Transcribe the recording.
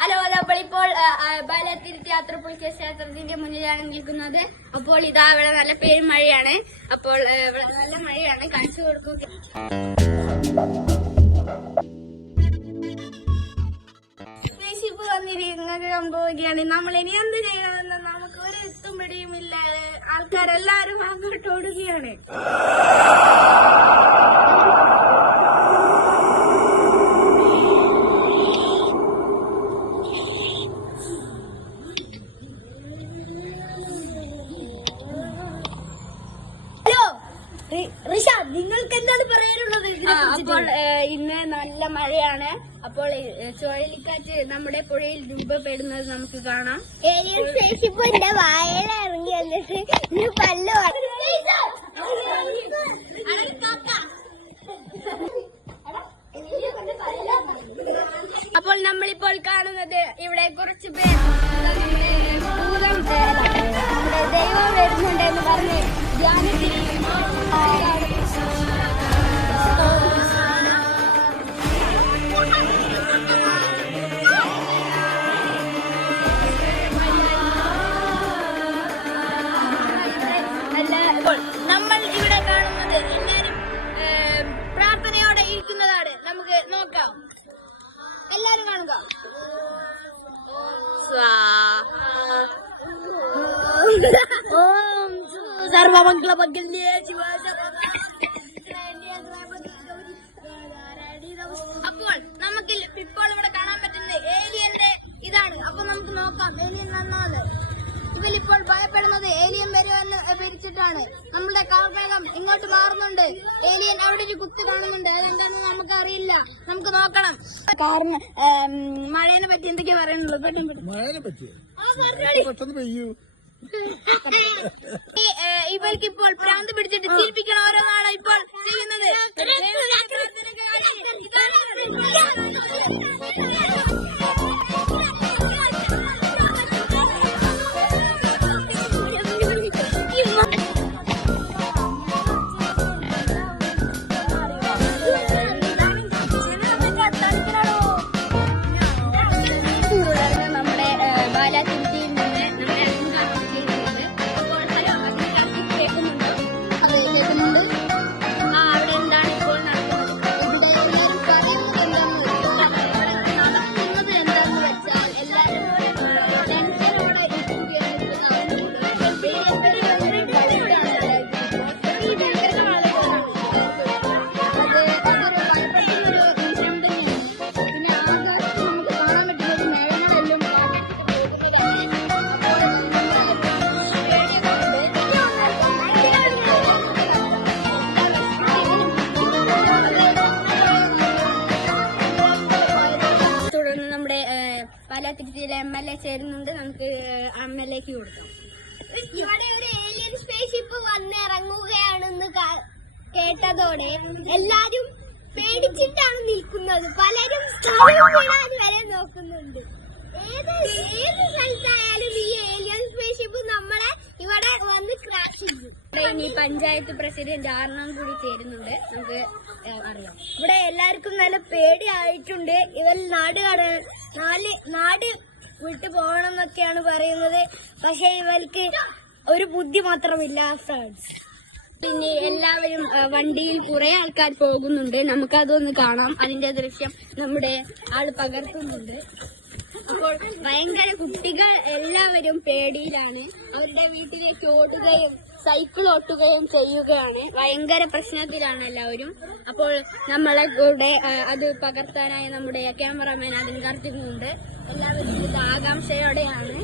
Hello അപ്പോൾ ഇപ്പോൾ ബാലത്തിരുത്തി യാത്രപ്പുളിക്ക ക്ഷേത്രത്തിന്റെ മുന്നിലാണ് നിൽക്കുന്നത്. അപ്പോൾ ഇതാ ഇവിടെ നല്ല പെരുമഴയാണ്. അപ്പോൾ ഇവിടെ നല്ല മഴയാണ്. കാണിച്ചു കൊടുക്കുക. സ്പേസ്ഷിപ്പ് വന്നിരിക്കുന്നത് സംഭവിക്കുകയാണ്. നമ്മൾ ഇനി എന്ത് ചെയ്യണമെന്ന് നമുക്ക് ഒരു എത്തും പിടിയുമില്ല. ആൾക്കാരെല്ലാരും അങ്ങോട്ട് ഓടുകയാണ്. നിങ്ങൾക്ക് എന്താണ് പറയാനുള്ളത്? അപ്പോൾ ഇന്ന് നല്ല മഴയാണ്. അപ്പോൾ ചുഴലിക്കാറ്റ് നമ്മുടെ പുഴയിൽ രൂപപ്പെടുന്നത് നമുക്ക് കാണാം. ഏലിയൻ വായല ഇറങ്ങി വന്നിട്ട് പല്ല് അപ്പോൾ നമ്മളിപ്പോൾ കാണുന്നത് ഇവിടെ കുറച്ച് പേർ ഭൂതം നമ്മുടെ ദൈവം വരുന്നുണ്ടെന്ന് പറഞ്ഞ് ധ്യാനത്തിൽ നമ്മൾ ഇവിടെ കാണുന്നത് എല്ലാരും പ്രാർത്ഥനയോടെ ഇരിക്കുന്നതാണ്. നമുക്ക് നോക്കാം. എല്ലാരും കാണുക. ഓം സർവമംഗളമംഗല്യേ ശിവ. അപ്പോൾ നമുക്ക് ഇപ്പോൾ ഇവിടെ കാണാൻ പറ്റുന്നത് ഏലിയന്റെ ഇതാണ്. അപ്പൊ നമുക്ക് നോക്കാം ഏലിയൻ വന്നത്. ഇവരിപ്പോൾ ഭയപ്പെടുന്നത് ഏലിയൻ വരുമെന്ന് പേടിച്ചിട്ടാണ്. നമ്മുടെ കാർമേഘം ഇങ്ങോട്ട് മാറുന്നുണ്ട്. ഏലിയൻ അവിടെ ഒരു കുത്ത് കാണുന്നുണ്ട്. അതെന്താണെന്ന് നമുക്ക് അറിയില്ല. നമുക്ക് നോക്കണം. കാരണം മഴയെ പറ്റി എന്തൊക്കെയാ പറയുന്നത്? ഇവർക്ക് ഇപ്പോൾ ഭ്രാന്ത് പിടിച്ചിട്ട് ചിരിപ്പിക്കണ ഓരോന്നാണ് ഇപ്പോൾ ചെയ്യുന്നത്. പാലാത്തിരുത്തിയിലെ MLA ചേരുന്നുണ്ട്. നമുക്ക് MLAക്ക് കൊടുക്കാം. ഇവിടെ ഒരു ഏലിയൻ സ്പേസ്ഷിപ്പ് വന്നിറങ്ങുകയാണെന്ന് കേട്ടതോടെ എല്ലാരും പേടിച്ചിട്ടാണ് നിൽക്കുന്നത്. പലരും സ്ഥലം വിടാൻ വരെ നോക്കുന്നുണ്ട്. ഏത് സ്ഥലത്തായാലും ഈ ഏലിയൻ സ്പേസ്ഷിപ്പ് നമ്മളെ ഇവിടെ വന്ന് ക്രാഷ് ചെയ്യും. ഇനി പഞ്ചായത്ത് പ്രസിഡന്റ് ആർണം കൂടി ചേരുന്നുണ്ട്. നമുക്ക് അറിയാം. ഇവിടെ എല്ലാവർക്കും നല്ല പേടിയായിട്ടുണ്ട്. ഇവർ നാട് വിട്ടു പോകണം എന്നൊക്കെയാണ് പറയുന്നത്. പക്ഷെ ഇവർക്ക് ഒരു ബുദ്ധി മാത്രമില്ല ഫ്രണ്ട്സ്. പിന്നെ എല്ലാവരും വണ്ടിയിൽ കുറെ ആൾക്കാർ പോകുന്നുണ്ട്. നമുക്കതൊന്ന് കാണാം. അതിന്റെ ദൃശ്യം നമ്മുടെ ആള് പകർത്തുന്നുണ്ട്. അപ്പോൾ ഭയങ്കര കുട്ടികൾ എല്ലാവരും പേടിയിലാണ്. അവരുടെ വീട്ടിലേക്ക് ഓടുകയും സൈക്കിൾ ഓട്ടുകയും ചെയ്യുകയാണ്. ഭയങ്കര പ്രശ്നത്തിലാണ് എല്ലാവരും. അപ്പോൾ നമ്മളെ കൂടെ അത് പകർത്താനായി നമ്മുടെ ക്യാമറമാൻ അതിന് കാർത്തിക്കുന്നുണ്ട്. എല്ലാവരും ഇത് ആകാംക്ഷയോടെയാണ്